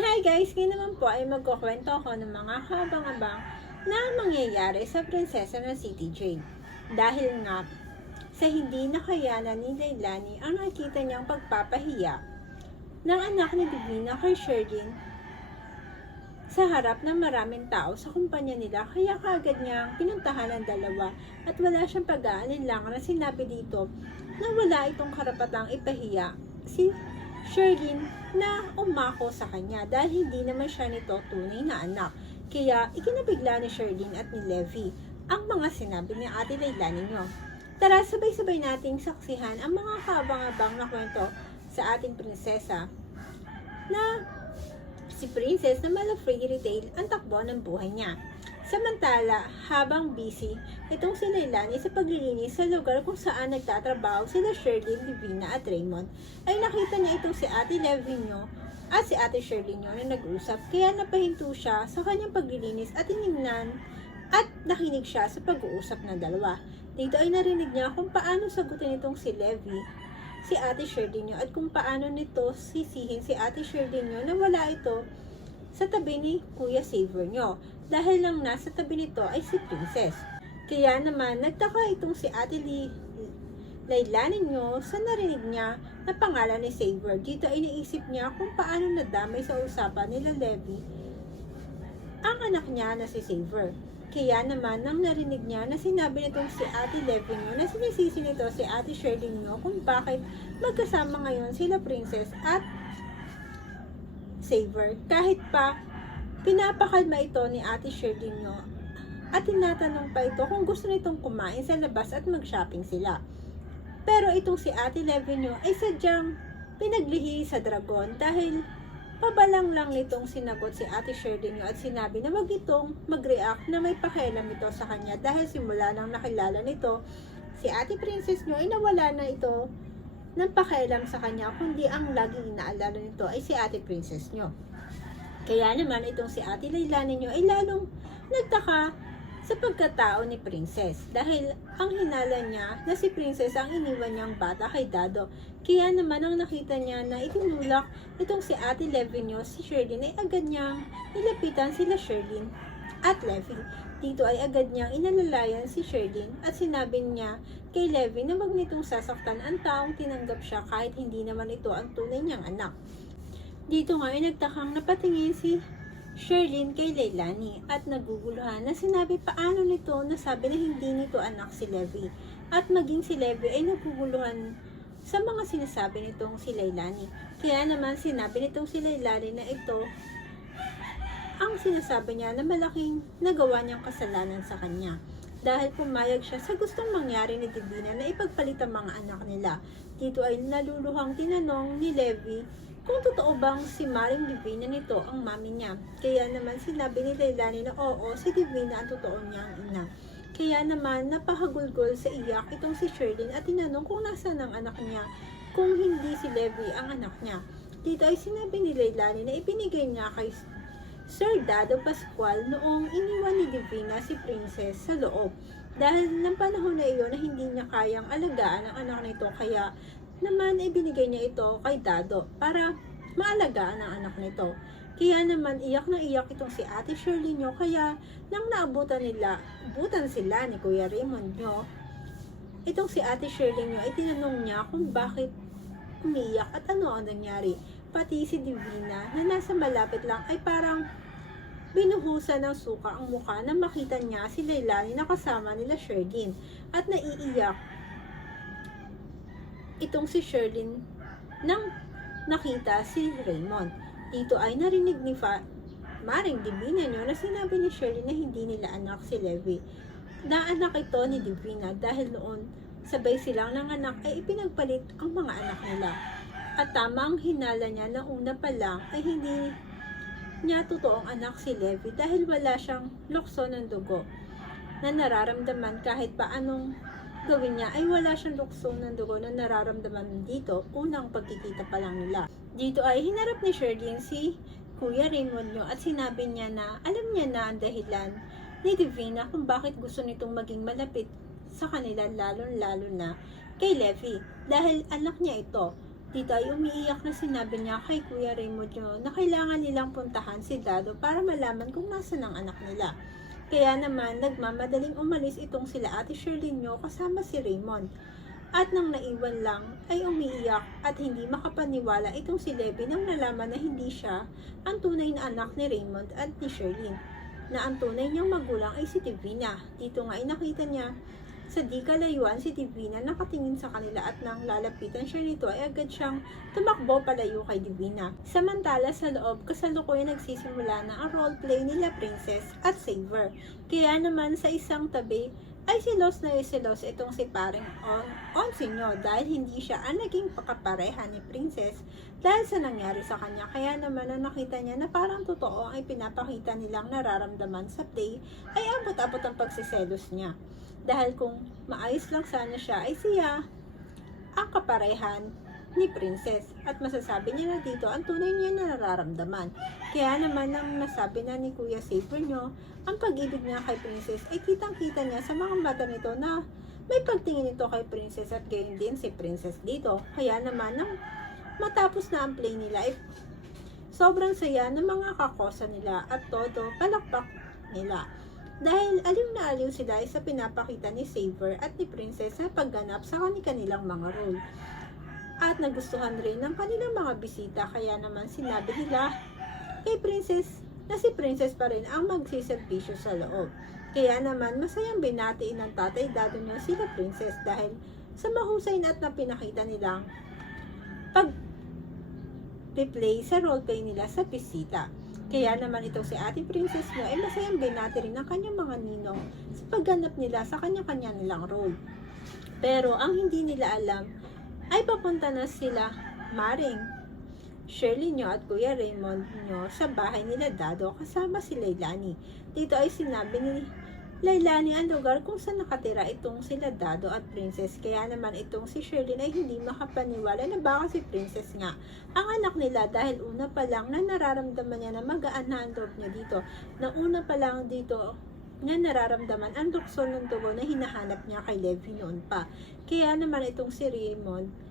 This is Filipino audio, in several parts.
Hi guys! Ngayon naman po ay magkukwento ako ng mga habang-abang na mangyayari sa prinsesa ng City Jade. Dahil nga, sa hindi nakayanan ni Leilani ang nakikita niyang pagpapahiya ng anak ni Divina kay Sherlyn sa harap ng maraming tao sa kumpanya nila, kaya kaagad niyang pinuntahan ang dalawa at wala siyang pag-aalinlangan na sinabi dito na wala itong karapatang ipahiya si Sherlyn na umako sa kanya dahil hindi naman siya nito tunay na anak. Kaya ikinabigla ni Sherlyn at ni Levi ang mga sinabi ni Ate Leilani niyo. Tara, sabay-sabay nating saksihan ang mga kabang-abang na kwento sa ating prinsesa na si Princess na mala-fairy tale ang takbo ng buhay niya. Samantala, habang busy itong si Leilani sa paglilinis sa lugar kung saan nagtatrabaho sila Sherlyn, Divina at Raymond, ay nakita niya itong si Ate Levinyo at si Ate Sherlyn na nag-usap, kaya napahinto siya sa kanyang paglilinis at tinignan at nakinig siya sa pag-uusap ng dalawa. Dito ay narinig niya kung paano sagutin itong si Levi si Ate Sherlyn at kung paano nito sisihin si Ate Sherlyn na wala ito sa tabi ni Kuya Xavier nyo, dahil lang nasa tabi nito ay si Princess. Kaya naman nagtaka itong si Ate Leilani nyo sa narinig niya na pangalan ni Xavier. Dito ay naisip niya kung paano nadamay sa usapan nila Levi ang anak niya na si Xavier. Kaya naman nang narinig niya na sinabi nitong si Ate Levi nyo na sinisisi nito si Ate Sherlyn nyo kung bakit magkasama ngayon sila Princess at Xavier, kahit pa pinapakalma ito ni Ate Sherlyn nyo at tinatanong pa ito kung gusto nitong kumain sa labas at mag-shopping sila. Pero itong si Ate Levi nyo ay sadyang pinaglihi sa dragon dahil pabalang lang nitong sinagot si Ate Sherlyn nyo at sinabi na wag itong mag-react na may pakialam ito sa kanya dahil simula nang nakilala nito si Ate Princess nyo ay nawala na ito ng pakialam sa kanya, kundi ang laging inaalala nito ay si Ate Princess nyo. Kaya naman itong si Ate Leilani nyo ay lalong nagtaka sa pagkatao ni Princess dahil ang hinala niya na si Princess ang iniwan niyang bata kay Dado. Kaya naman ang nakita niya na itinulak itong si Ate Levi nyo si Sherlyn ay agad niyang nilapitan sila Sherlyn at Levi. Dito ay agad niyang inalalayan si Sherlyn at sinabi niya kay Levi na wag nitong sasaktan ang taong tinanggap siya kahit hindi naman ito ang tunay niyang anak. Dito nga ay nagtakang napatingin si Sherlyn kay Leilani at naguguluhan na sinabi paano nito nasabi na hindi nito anak si Levi at maging si Levi ay naguguluhan sa mga sinasabi nitong si Leilani. Kaya naman sinabi nitong si Leilani na ito ang sinasabi niya na malaking nagawa niyang kasalanan sa kanya dahil pumayag siya sa gustong mangyari ni Divina na ipagpalit ang mga anak nila. Dito ay naluluhang tinanong ni Levi kung totoo bang si Maring Divina nito ang mami niya. Kaya naman sinabi ni Leilani na oo, si Divina ang totoo niyang ina. Kaya naman napahagulgol sa iyak itong si Sherlyn at tinanong kung nasaan ang anak niya kung hindi si Levi ang anak niya. Dito ay sinabi ni Leilani na ibinigay niya kay Sir Dado Pascual noong iniwan ni Divina si Princess sa loob dahil ng panahon na iyon na hindi niya kayang alagaan ang anak nito, kaya naman ibinigay niya ito kay Dado para maalagaan ang anak nito. Kaya naman iyak na iyak itong si Ate Sherlyn nyo, kaya nang naabutan sila ni Kuya Raymond nyo, itong si Ate Sherlyn nyo ay tinanong niya kung bakit umiyak at ano ang nangyari. Pati si Divina na nasa malapit lang ay parang binuhusan ng suka ang mukha na makita niya si Leilani na kasama nila Sherlyn at naiiyak itong si Sherlyn nang nakita si Raymond. Dito ay narinig ni Maring Divina nyo na sinabi ni Sherlyn na hindi nila anak si Levi na anak ito ni Divina dahil noon sabay silang nanganak ay ipinagpalit ang mga anak nila. At tama ang hinala niya na una pa lang ay hindi niya totoong anak si Levi dahil wala siyang lukso ng dugo na nararamdaman kahit pa anong gawin niya ay wala siyang lukso ng dugo na nararamdaman dito unang pagkikita pa lang nila. Dito ay hinarap ni Sherlyn si Kuya Raymond nyo at sinabi niya na alam niya na ang dahilan ni Divina kung bakit gusto nitong maging malapit sa kanila lalo na kay Levi dahil anak niya ito. Dito ay umiiyak na sinabi niya kay Kuya Raymond na kailangan nilang puntahan si Dado para malaman kung nasaan ang anak nila. Kaya naman nagmamadaling umalis itong sila Ate Sherlyn kasama si Raymond. At nang naiwan lang ay umiiyak at hindi makapaniwala itong si Levi nang nalaman na hindi siya ang tunay na anak ni Raymond at ni Sherlyn, na ang tunay niyang magulang ay si Divina. Dito nga ay nakita niya sa di kalayuan si Divina nakatingin sa kanila at nang lalapitan siya nito ay agad siyang tumakbo palayo kay Divina. Samantala sa loob, kasalukuyan nagsisimula na ang roleplay nila Princess at Xavier. Kaya naman sa isang tabi ay silos itong si paring Onsinyo dahil hindi siya ang naging pakapareha ni Princess dahil sa nangyari sa kanya. Kaya naman na nakita niya na parang totoo ang pinapakita nilang nararamdaman sa play ay abot-abot ang pagsiselos niya. Dahil kung maayos lang sana siya ay siya ang kaparehan ni Princess at masasabi niya na dito ang tunay niya na nararamdaman. Kaya naman nang nasabi na ni Kuya Xavier ang pag-ibig niya kay Princess ay kitang-kita niya sa mga mata nito na may pagtingin ito kay Princess at gayon din si Princess dito. Kaya naman nang matapos na ang play nila ay sobrang saya ng mga kakosa nila at todo palakpak nila. Dahil aliw na aliw sila sa pinapakita ni Xavier at ni Princess sa pagganap sa kanilang mga role. At nagustuhan rin ng kanilang mga bisita, kaya naman sinabi nila kay Princess na si Princess pa rin ang magsiservisyo sa loob. Kaya naman masayang binatiin ng tatay Dado niya sila Princess dahil sa mahusay at na pinakita nilang pag-play sa roleplay nila sa bisita. Kaya naman itong si Ate Princess ay masayang binati rin ng kanyang mga ninong sa pagganap nila sa kanya-kanya nilang role. Pero ang hindi nila alam ay papunta na sila Maring Sherlyn at Kuya Raymond sa bahay nila Dado kasama si Leilani. Dito ay sinabi ni Leilani ang lugar kung saan nakatira itong sila Dado at Princess. Kaya naman itong si Sherlyn ay hindi makapaniwala na baka si Princess nga ang anak nila dahil una pa lang na nararamdaman niya na magaan na ang loob niya dito. Na una pa lang dito niya nararamdaman ang lukso ng dugo na hinahanap niya kay Levi noon pa. Kaya naman itong si Raymond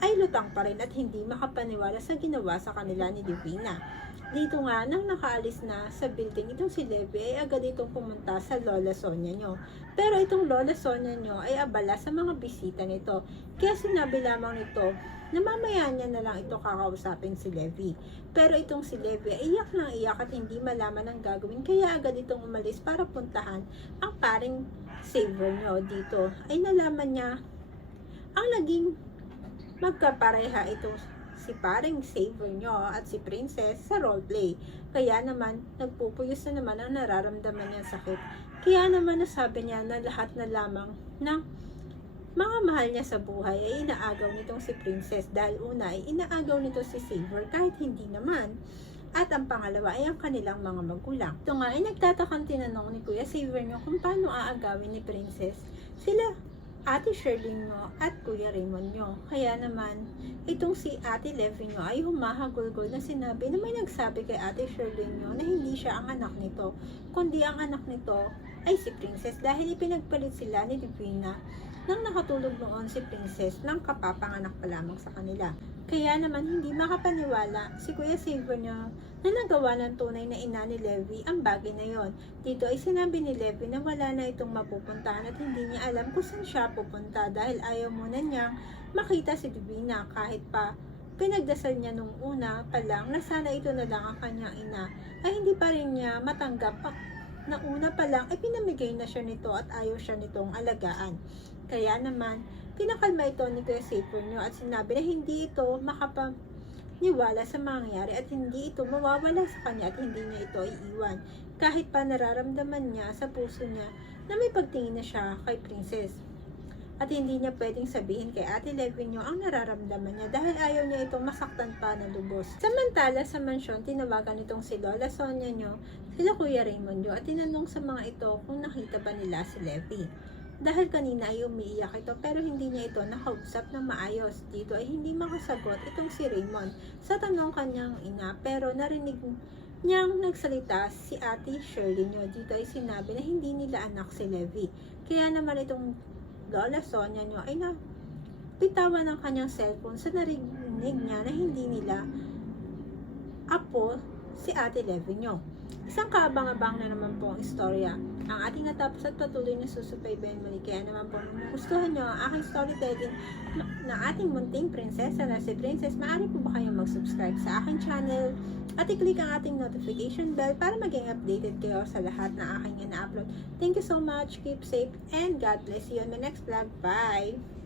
ay lutang pa rin at hindi makapaniwala sa ginawa sa kanila ni Divina. Dito nga, nang nakaalis na sa building itong si Levi ay agad itong pumunta sa Lola Sonia Pero itong Lola Sonia ay abala sa mga bisita nito. Kaya sinabi lamang nito na mamaya niya na lang ito kakausapin si Levi. Pero itong si Levi ay iyak na iyak at hindi malaman ang gagawin. Kaya agad itong umalis para puntahan ang paring Xavier dito. Ay nalaman niya ang naging magkapareha itong si paring Xavier at si Princess sa roleplay. Kaya naman, nagpupuyos na naman ang nararamdaman niyang sakit. Kaya naman nasabi niya na lahat na lamang ng mga mahal niya sa buhay ay inaagaw nitong si Princess. Dahil una ay inaagaw nito si Xavier kahit hindi naman. At ang pangalawa ay ang kanilang mga magulang. Ito nga ay nagtatakang tinanong ni Kuya Xavier kung paano aagawin ni Princess sila Ate Sherlyn at Kuya Raymond Kaya naman, itong si Ate Levi ay humahagulgol na sinabi na may nagsabi kay Ate Sherlyn na hindi siya ang anak nito, kundi ang anak nito ay si Princess dahil ipinagpalit sila ni Divina nang nakatulog noon si Princess nang kapapanganak pa lamang sa kanila. Kaya naman hindi makapaniwala si Kuya Xavier na nagawa ng tunay na ina ni Levi ang bagay na yon. Dito ay sinabi ni Levi na wala na itong mapupuntahan at hindi niya alam kung saan siya pupunta dahil ayaw muna niyang makita si Divina kahit pa pinagdasal niya nung una pa lang na sana ito na lang ang kanyang ina ay hindi pa rin niya matanggap na una pa lang ay pinamigay na siya nito at ayaw siya nitong alagaan. Kaya naman, pinakalma ito ni Kuya Xavier at sinabi na hindi ito makapaniwala sa mangyayari at hindi ito mawawala sa kanya at hindi niya ito iiwan. Kahit pa nararamdaman niya sa puso niya na may pagtingin na siya kay Princess. At hindi niya pwedeng sabihin kay Ate Levi ang nararamdaman niya dahil ayaw niya itong masaktan pa na lubos. Samantala sa mansyon, tinawagan itong si Lola Sonia sila Kuya Raymond at tinanong sa mga ito kung nakita ba nila si Levi. Dahil kanina ay umiiyak ito pero hindi niya ito nakausap ng maayos. Dito ay hindi makasagot itong si Raymond sa tanong kanyang ina pero narinig niyang nagsalita si Ate Sherlyn Dito ay sinabi na hindi nila anak si Levi. Kaya naman itong Lola Sonia ay bitawan ng kanyang cellphone sa narinig niya na hindi nila apo si Ate Levenio. Isang kaabang-abang na naman po ang istorya ang ating natapos at patuloy na susubaybayan muli. Kaya naman po, kung gustuhan nyo ang aking storytelling na ating munting prinsesa na si Princess, maaari po ba kayong mag-subscribe sa aking channel at i-click ang ating notification bell para maging updated kayo sa lahat na aking ina-upload. Thank you so much, keep safe, and God bless you on my next vlog. Bye!